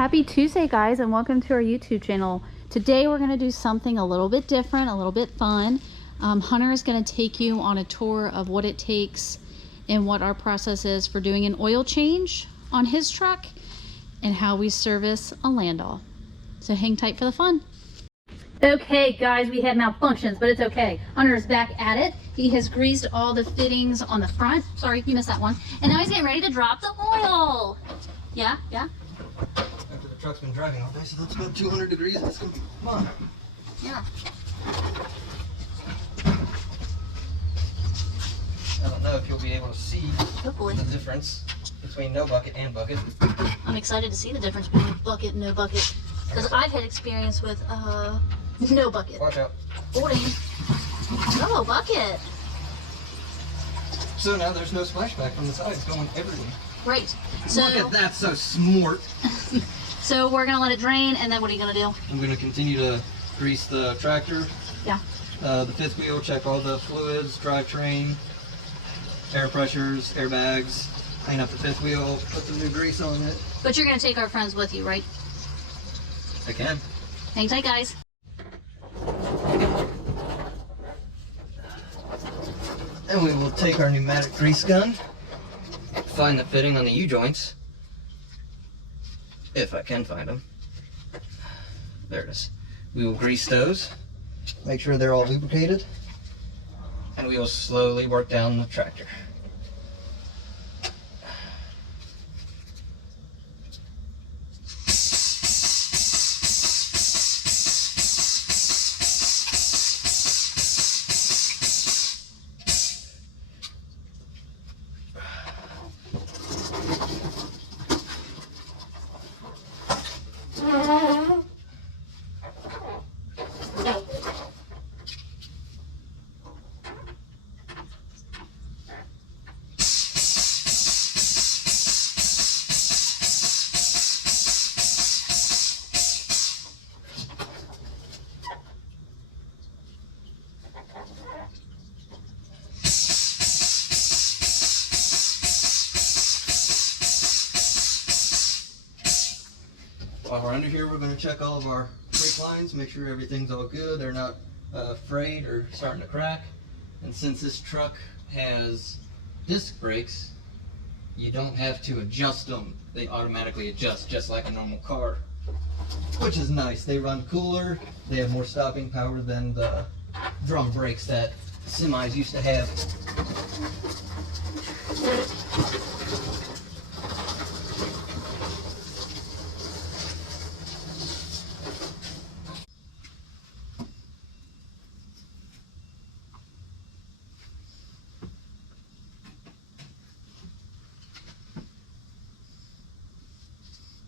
Happy Tuesday, guys, and welcome to our YouTube channel. Today we're going to do something a little bit different, a little bit fun. Hunter is going to take you on a tour of what it takes and what our process is for doing an oil change on his truck and how we service a landoll. So hang tight for the fun. Okay, guys, we had malfunctions, but it's okay. Hunter is back at it. He has greased all the fittings on the front. Sorry, you missed that one. And now he's getting ready to drop the oil. Yeah. After the truck's been driving all day, so that's about 200 degrees. It's gonna be fun. Yeah. I don't know if you'll be able to see Hopefully. the difference between no bucket and bucket. I'm excited to see the difference between bucket and no bucket, because I've had experience with no bucket. Watch out. Holding. Oh, bucket. So now there's no splashback from the sides going everywhere. Right. So look at that, so smart. So we're gonna let it drain, and then what are you gonna do? I'm gonna continue to grease the tractor. Yeah. The fifth wheel, check all the fluids, drivetrain, air pressures, airbags, clean up the fifth wheel, put the new grease on it. But you're gonna take our friends with you, right? I can. Hang tight, guys. And we will take our pneumatic grease gun, find the fitting on the U-joints, if I can find them. There it is. We will grease those, make sure they're all lubricated, and we will slowly work down the tractor. While we're under here, we're going to check all of our brake lines, make sure everything's all good, they're not frayed or starting to crack. And since this truck has disc brakes, you don't have to adjust them. They automatically adjust just like a normal car, which is nice. They run cooler, they have more stopping power than the drum brakes that semis used to have.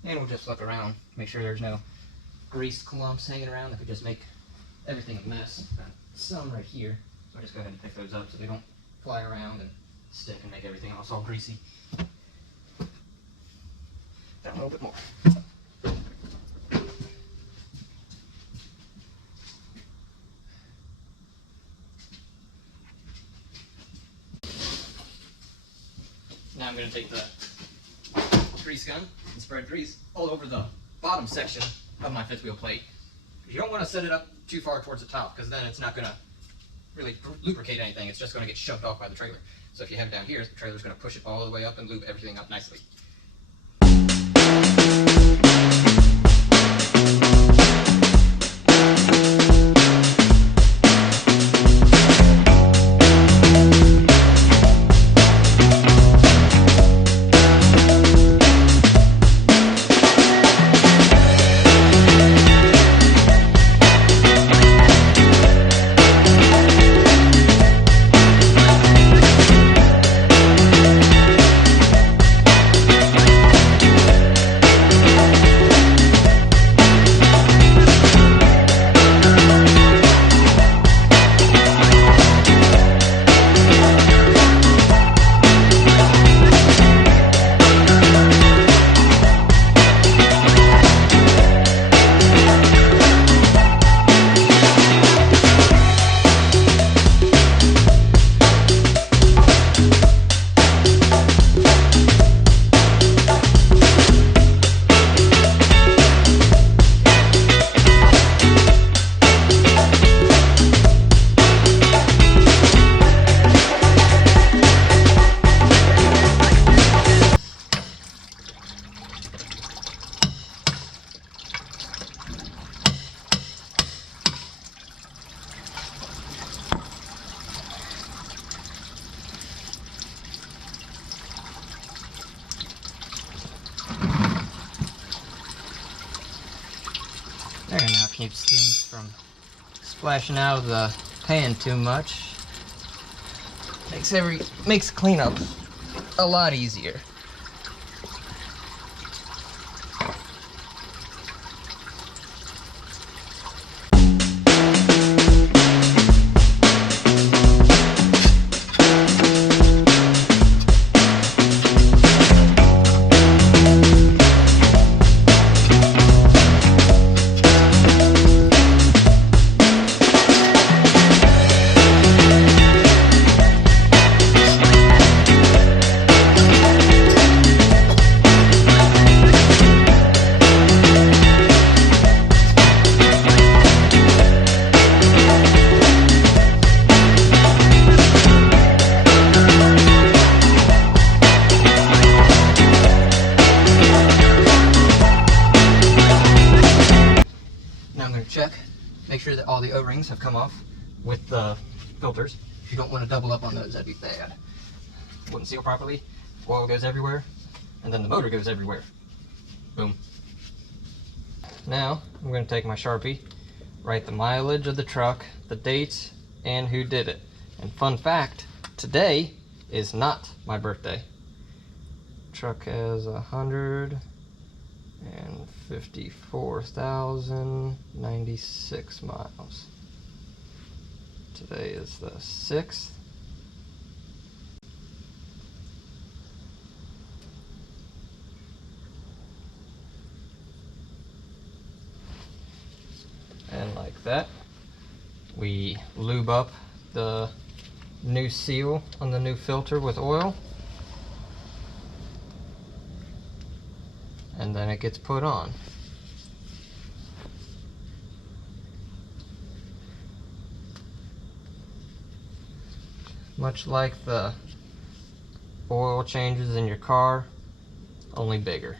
And we'll just look around, make sure there's no grease clumps hanging around that could just make everything a mess. Some right here, so I'll just go ahead and pick those up so they don't fly around and stick and make everything else all greasy. Down a little bit more. Now I'm going to take the grease gun and spread grease all over the bottom section of my fifth wheel plate. You don't want to set it up too far towards the top, because then it's not going to really lubricate anything. It's just going to get shoved off by the trailer. So if you have it down here, the trailer's going to push it all the way up and lube everything up nicely. Keeps things from splashing out of the pan too much. Makes cleanup a lot easier. Check, make sure that all the O-rings have come off with the filters. You don't want to double up on those, that'd be bad. Wouldn't seal properly, oil goes everywhere, and then the motor goes everywhere. Boom. Now, I'm going to take my Sharpie, write the mileage of the truck, the date, and who did it. And fun fact, today is not my birthday. Truck has 154,096 miles. Today is the 6th. And like that, we lube up the new seal on the new filter with oil. And then it gets put on. Much like the oil changes in your car, only bigger.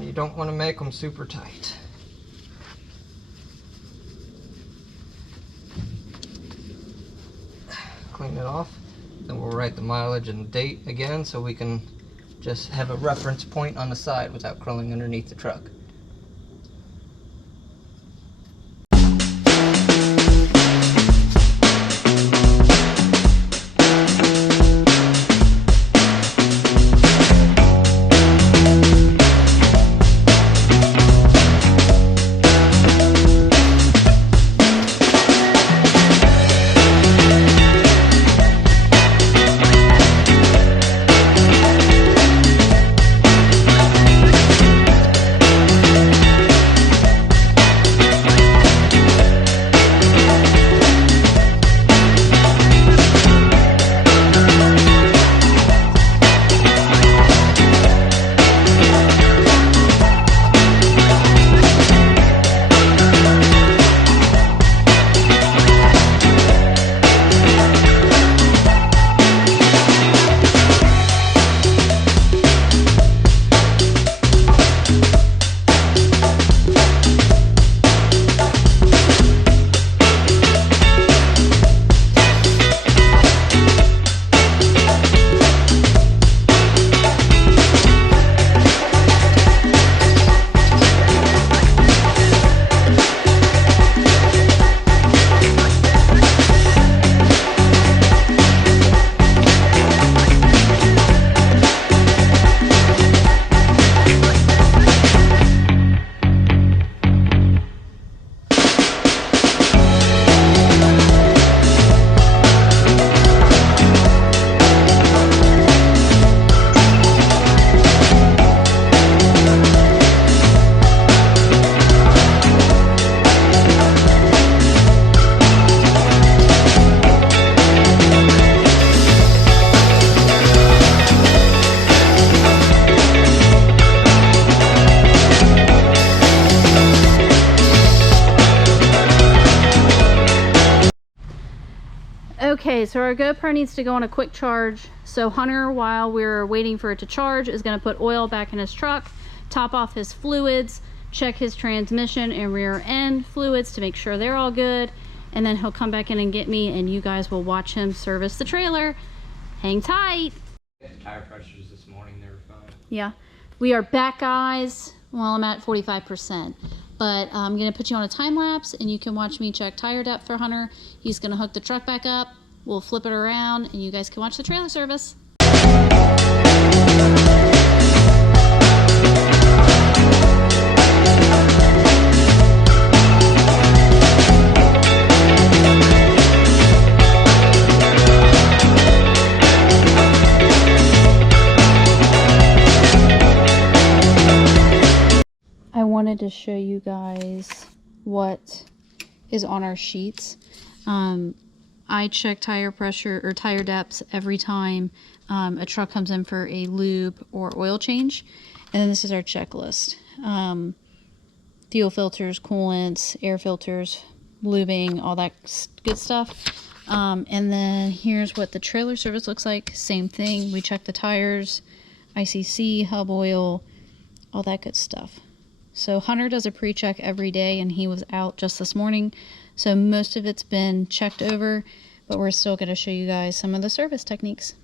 You don't want to make them super tight. Clean it off. Then we'll write the mileage and the date again so we can just have a reference point on the side without crawling underneath the truck. Okay, so our GoPro needs to go on a quick charge. So Hunter, while we're waiting for it to charge, is gonna put oil back in his truck, top off his fluids, check his transmission and rear end fluids to make sure they're all good, and then he'll come back in and get me, and you guys will watch him service the trailer. Hang tight. Tire pressures this morning, they were fine. Yeah, we are back, guys. Well, I'm at 45%, but I'm gonna put you on a time lapse and you can watch me check tire depth for Hunter. He's gonna hook the truck back up, we'll flip it around, and you guys can watch the trailer service. I wanted to show you guys what is on our sheets. I check tire pressure or tire depths every time a truck comes in for a lube or oil change. And then this is our checklist. Fuel filters, coolants, air filters, lubing, all that good stuff. And then here's what the trailer service looks like. Same thing. We check the tires, ICC, hub oil, all that good stuff. So Hunter does a pre-check every day, and he was out just this morning. So most of it's been checked over, but we're still going to show you guys some of the service techniques.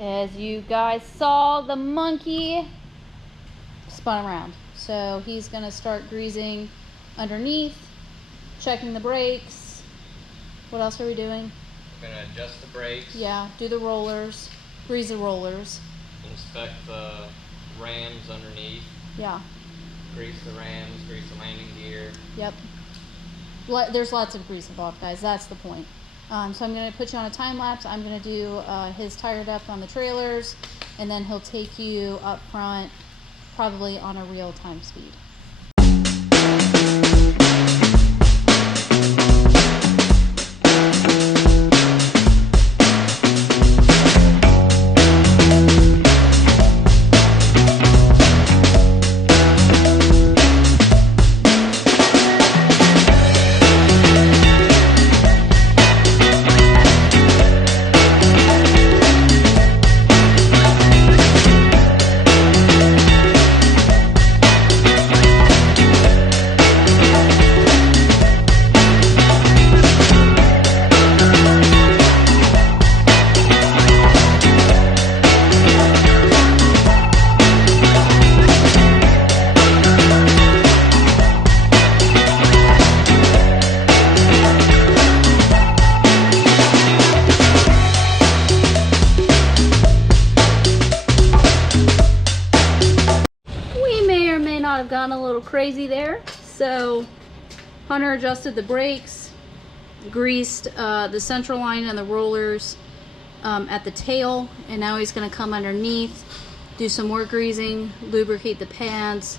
As you guys saw, the monkey spun around. So he's gonna start greasing underneath, checking the brakes. What else are we doing? We're gonna adjust the brakes. Yeah, do the rollers, grease the rollers. Inspect the rams underneath. Yeah, Grease the rams, grease the landing gear. yep. There's lots of grease involved, guys, that's the point. So I'm gonna put you on a time lapse. I'm gonna do his tire depth on the trailers, and then he'll take you up front, probably on a real time speed. little crazy there. So Hunter adjusted the brakes, greased the central line and the rollers at the tail, and now he's going to come underneath, do some more greasing, lubricate the pads,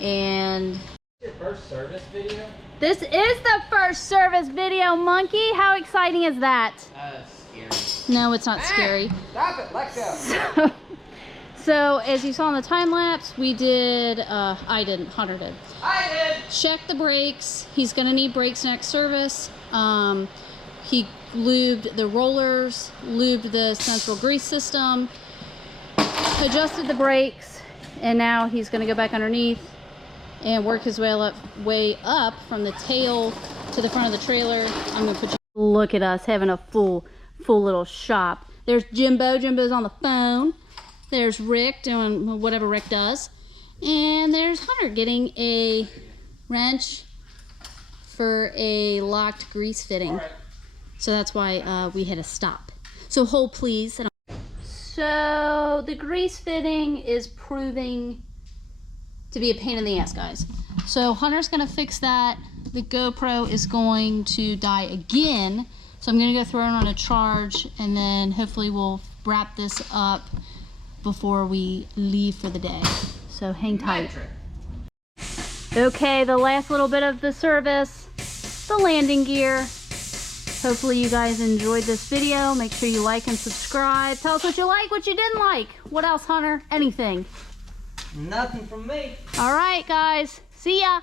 and Your first service video? this is the first service video, Monkey. How exciting is that? Scary. No, it's not scary. Stop it, let go. So as you saw in the time lapse, we did, I didn't, Hunter did. I did. Check the brakes. He's gonna need brakes next service. He lubed the rollers, lubed the central grease system, adjusted the brakes, and now he's gonna go back underneath and work his way up from the tail to the front of the trailer. I'm gonna put you, look at us having a full little shop. There's Jimbo. Jimbo's on the phone. There's Rick doing whatever Rick does. And there's Hunter getting a wrench for a locked grease fitting. So that's why we had to stop. So hold please. So the grease fitting is proving to be a pain in the ass, guys. So Hunter's gonna fix that. The GoPro is going to die again. So I'm gonna go throw it on a charge, and then hopefully we'll wrap this up before we leave for the day. So hang tight. Okay, the last little bit of the service, the landing gear. Hopefully you guys enjoyed this video. Make sure you like and subscribe. Tell us what you like, what you didn't like. What else, Hunter? Anything. Nothing from me. All right, guys. See ya.